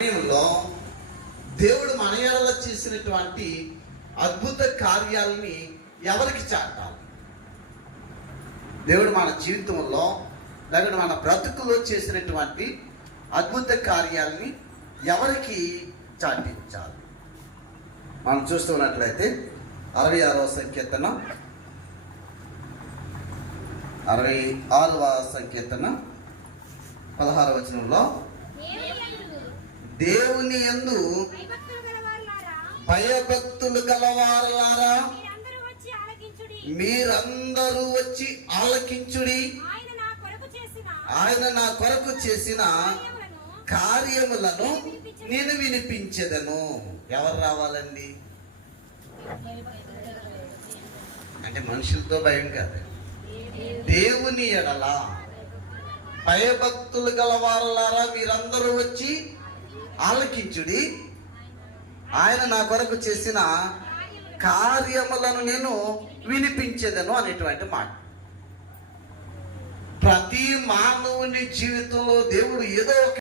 సమయంలో దేవుడు మన ఎడల చేసినటువంటి అద్భుత కార్యాలని ఎవరికి చాటాలి? దేవుడు మన జీవితంలో లేకపోతే మన బ్రతుకులో చేసినటువంటి అద్భుత కార్యాలని ఎవరికి చాటించాలి? మనం చూస్తున్నట్లయితే 66వ సంకీర్తన 66వ సంకీర్తన 16వ వచనంలో, దేవుని యందు భయభక్తులు గలవారలారా మీరందరూ వచ్చి ఆలకించుడి. ఆయన నా కొరకు చేసిన కార్యములను నేను వినిపించెదను. ఎవరు రావాలండి? అంటే మనుషులతో భయం కాదు, దేవుని ఎడల భయభక్తులు గలవారలారా మీరందరూ వచ్చి ఆలకించుడి. ఆయన నా కొరకు చేసిన కార్యములను నేను వినిపించేదను అనేటువంటి మాట. ప్రతి మానవుని జీవితంలో దేవుడు ఏదో